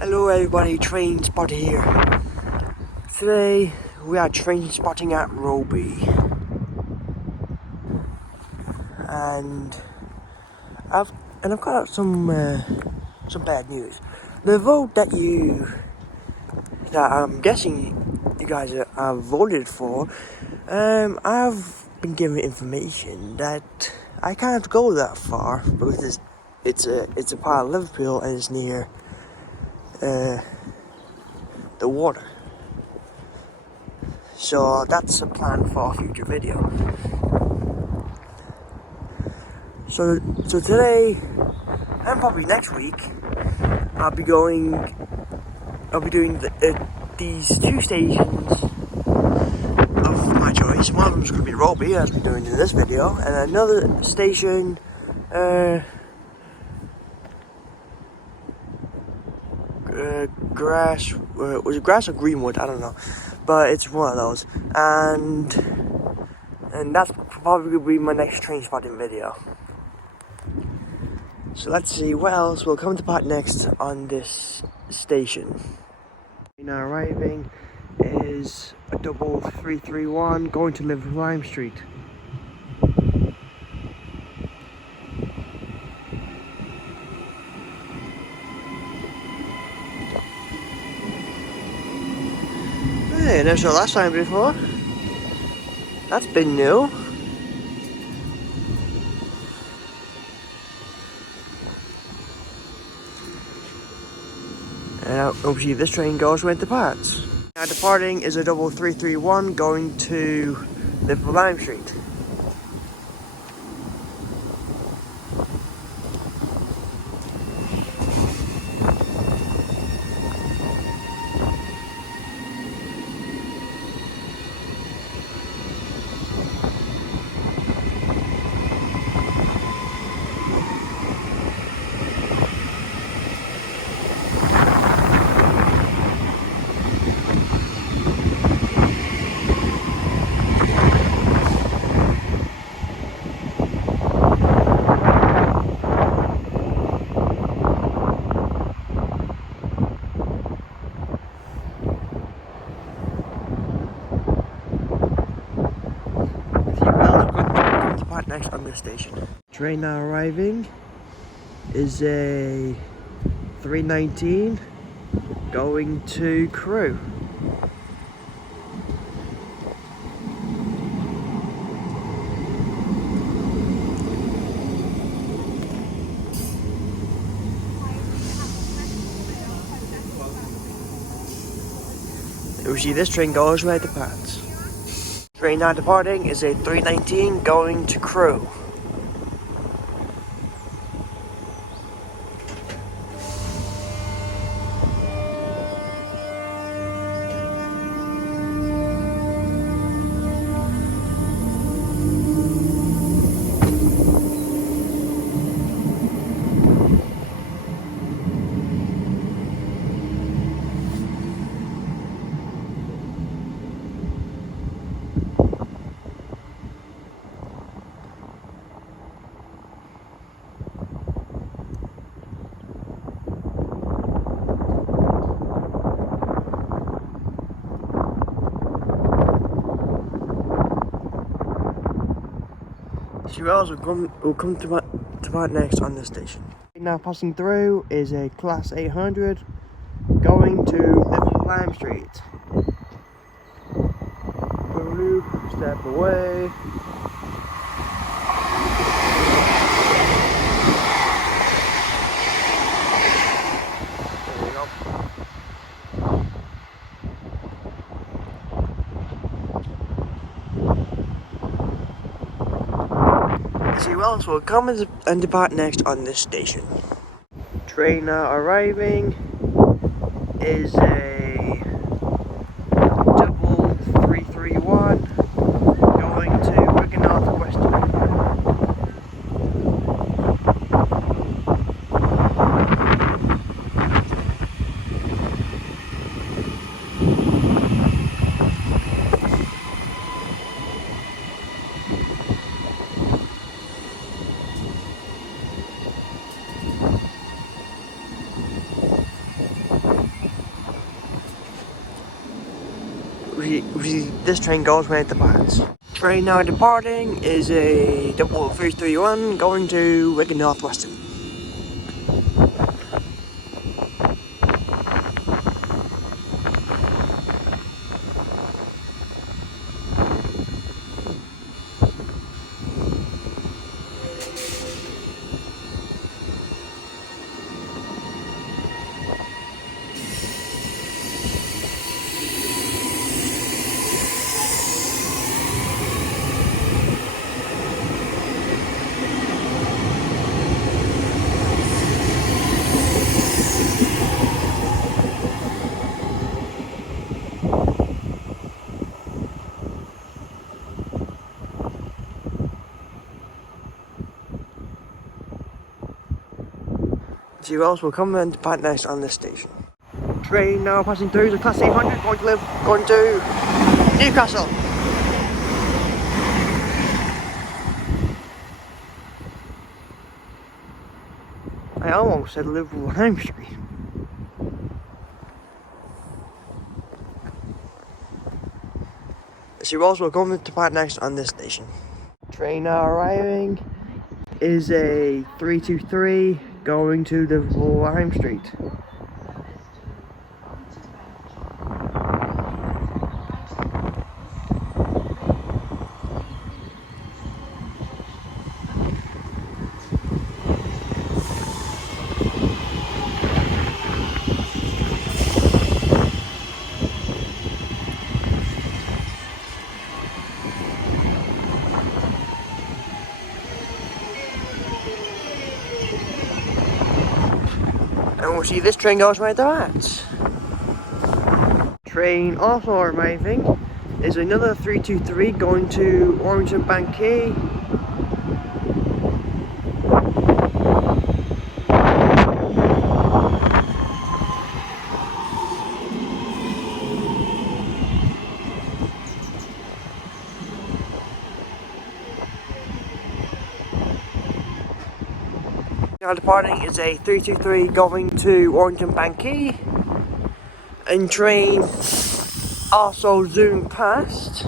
Hello everybody, Train Spotter here. Today we are train spotting at Roby, and I've got some bad news. The vote that I'm guessing you guys have voted for, I've been given information that I can't go that far because it's a part of Liverpool and it's near the water. So that's a plan for a future video. So today and probably next week, I'll be doing these two stations of my choice. One of them is going to be Roby, as we're doing in this video, and another station, was it grass or Greenwood? I don't know, but it's one of those, and that's probably going to be my next train spotting video. So let's see what else will come to part next on this station. Now arriving is a double 331 going to Liverpool Street. Hey, never saw that sign before. That's been new. And obviously this train goes where it departs. Now departing is a double 331 going to Liverpool Street. Next on this station. Train now arriving is a 319 going to Crewe. You see this train goes where it departs. Train now departing is a 319 going to Crewe. Who else will come to part next on this station. Now passing through is a class 800 going to Liverpool Street. Step away. There we go. See who else will come and depart next on this station. Train now arriving is a double 331 going to Wigan North Western. this train goes when it departs. Train now departing is a 331 going to Wigan North Western. You also will come and depart next on this station. Train now passing through the Class 800 going to Newcastle. I almost said Liverpool Home Street. You also will come and depart next on this station. Train now arriving is a 323 going to Liverpool Home Street. And we'll see this train goes right there at. Train also arriving is another 323 going to Orrington Bank Quay. Now departing is a 323 going to Orrington Bank Quay, and train also zoomed past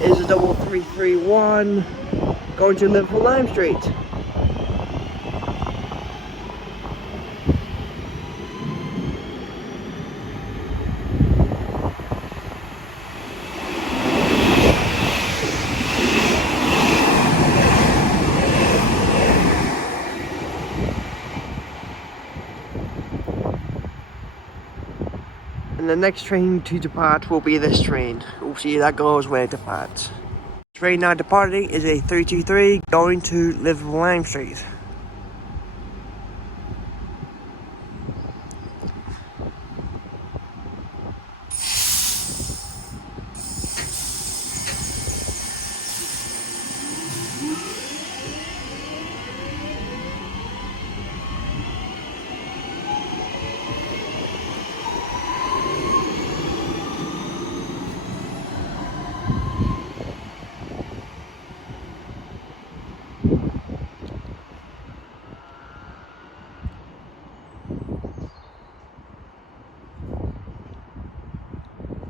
is a 331 going to Liverpool Lime Street. And the next train to depart will be this train. We'll see that goes where it departs. Train now departing is a 323 going to Liverpool Lime Street.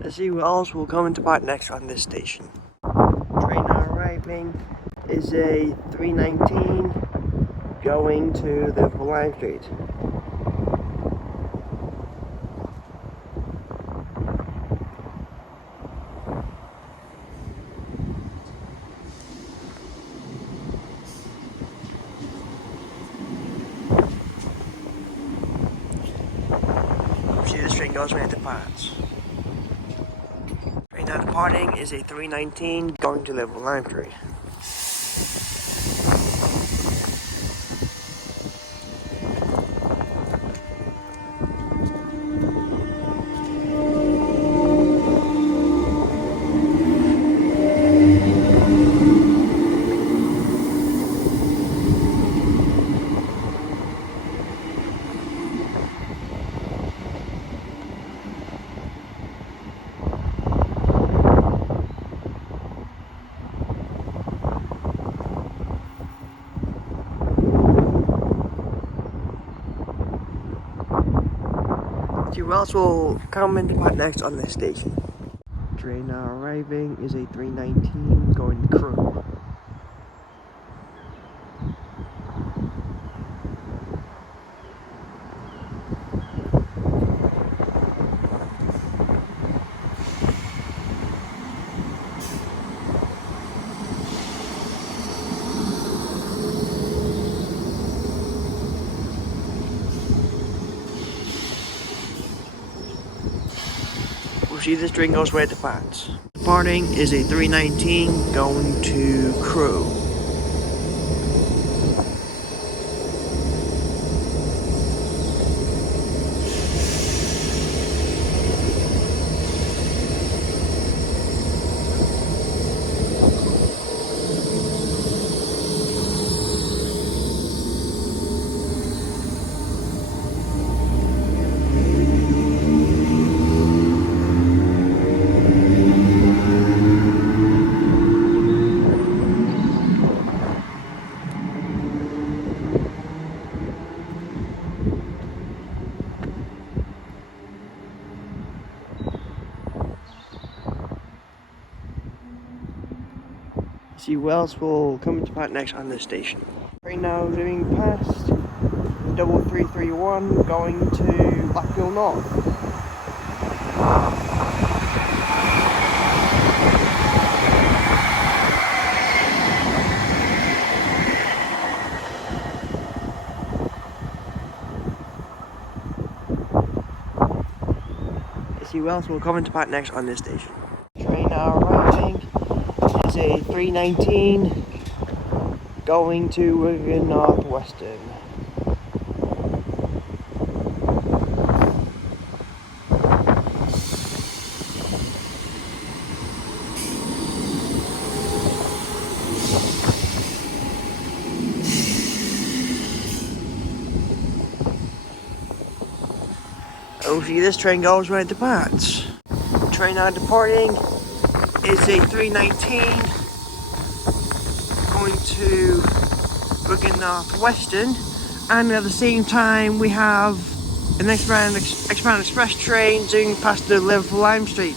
Let's see what else will come into part next on this station. Train now arriving is a 319 going to Liverpool Lime Street. See, this train goes when it departs. Train now departing is a 319 going to Liverpool Lime Street. See who else will come and depart next on this station. Train now arriving is a 319 going to Crewe. We'll see this train goes where it departs. Departing is a 319 going to Crewe. See who else will come and depart next on this station. Right now zooming past 3331 going to Blackpool North. See who else will come and depart next on this station. Train now arriving is a 319 going to Wigan North Western. Oh, see, this train goes where it departs. Train now departing is a 319 going to Wigan North Western, and at the same time we have an Expand Express train zooming past the Liverpool Lime Street.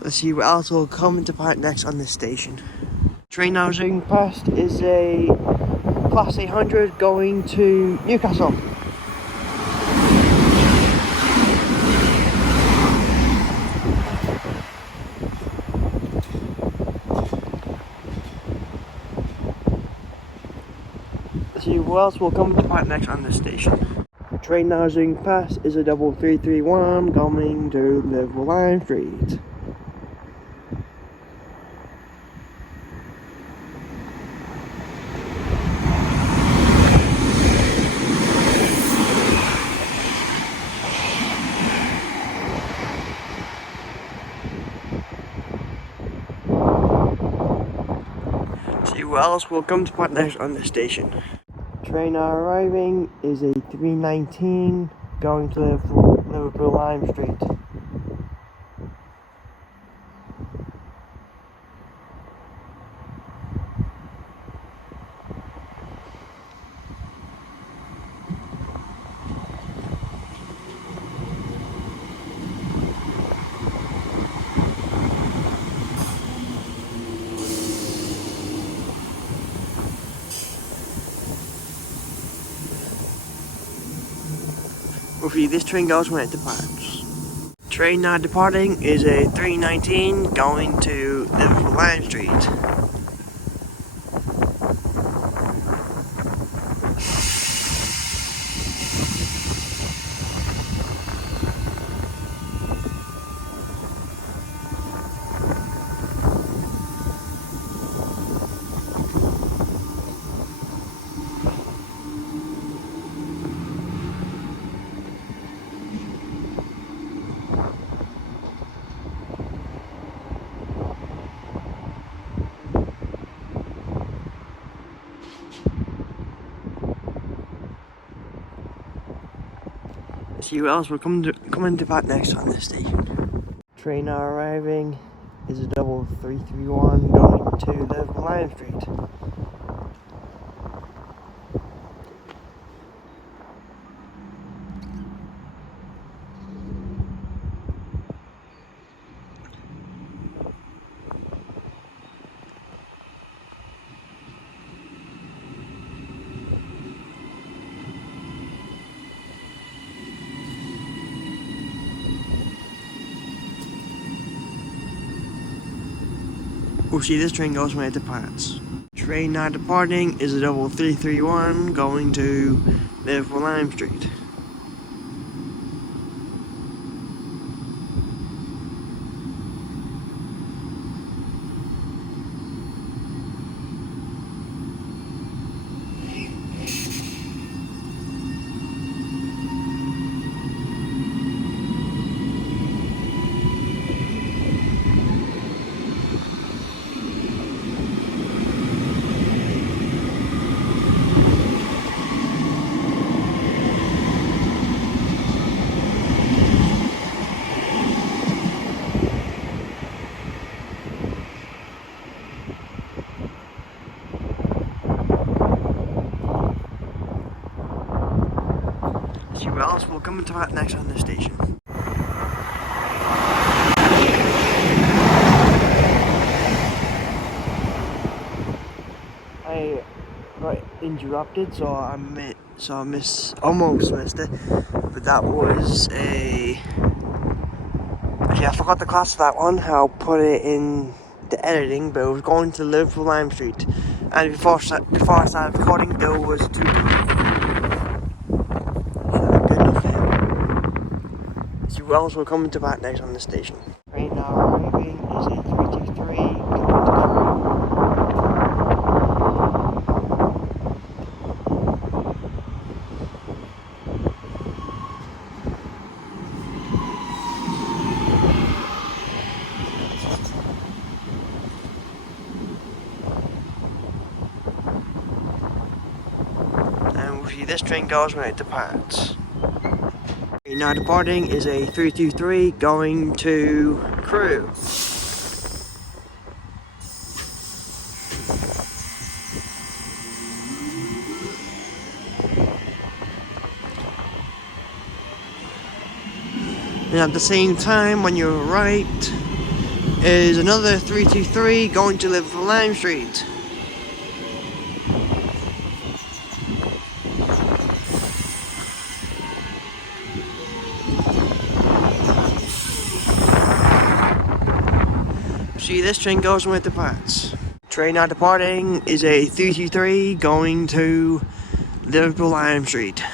Let's see what else will come and depart next on this station. Train now zooming past is a Class 800 going to Newcastle. Let's see what else will come and depart next on this station. Train now zooming past is a 3331 going to Liverpool Lime Street. Who else will come to part next on this station. Train now arriving is a 319 going to Liverpool Lime Street. This train goes when it departs. Train now departing is a 319 going to Liverpool Lime Street. See who else will come to back next on this station. Train now arriving is a double 331 going to Liverpool Lime Street. Oh, see, this train goes when it departs. Train now departing is a double 331 going to Liverpool Lime Street. See what else will come to that next on this station. I got interrupted, so I almost missed it. But that was a. Actually, I forgot the class of that one. I'll put it in the editing, but it was going to Liverpool Lime Street. And before I started recording, there was two. See who else will come to back next on the station. Train now arriving is a 323 going to and we'll see this train goes when it departs. Now departing is a 323 going to Crewe. And at the same time, on your right, is another 323 going to Liverpool Lime Street. See, this train goes when it departs. Train now departing is a 323 going to Liverpool Lime Street.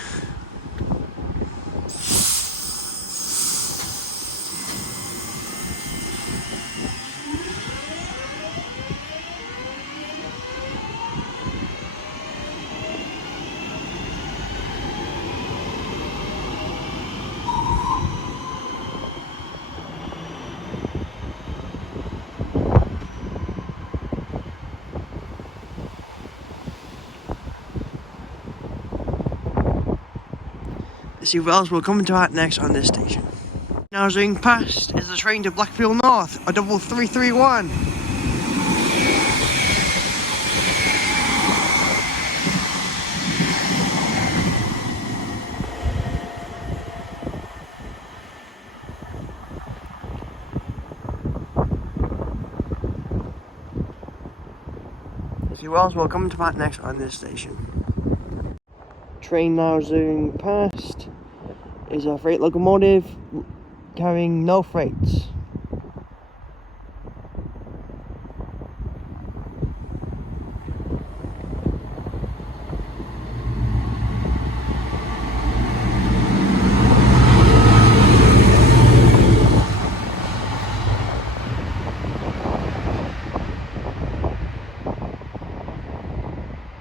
See what else will come to that next on this station. Now zooming past is the train to Blackpool North, a double 331. See what else will come to that next on this station. Train now zooming past is a freight locomotive carrying no freights.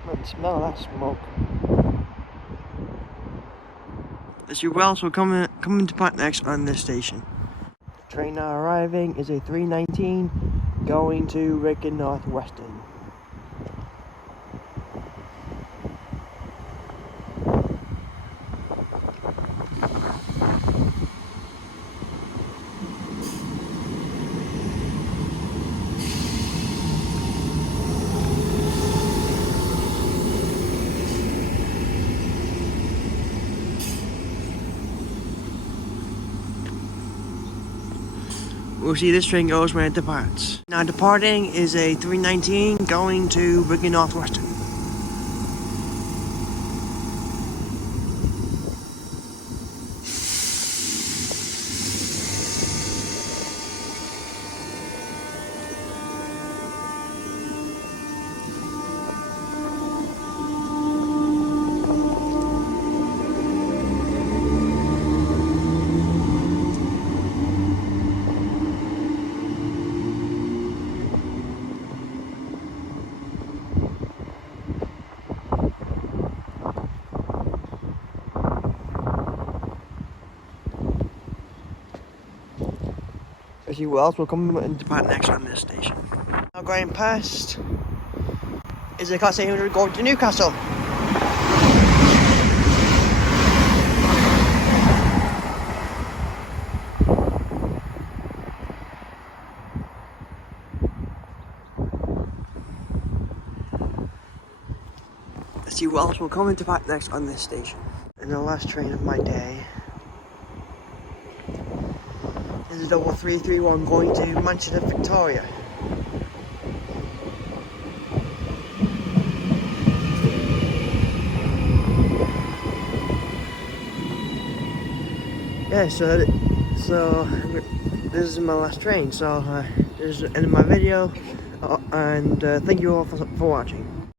I can smell that smoke. Let's see who else will come to back next on this station. Train now arriving is a 319 going to Wrexham North Western. we'll see this train goes when it departs. Now departing is a 319 going to Wigan Northwestern. Let's see what else will come and depart next on this station. Now going past is a Class 800 going to Newcastle. Let's see what else will come and depart next on this station. And the last train of my day is a 3331 going to Manchester, Victoria. Yeah, so this is my last train, so this is the end of my video, and thank you all for watching.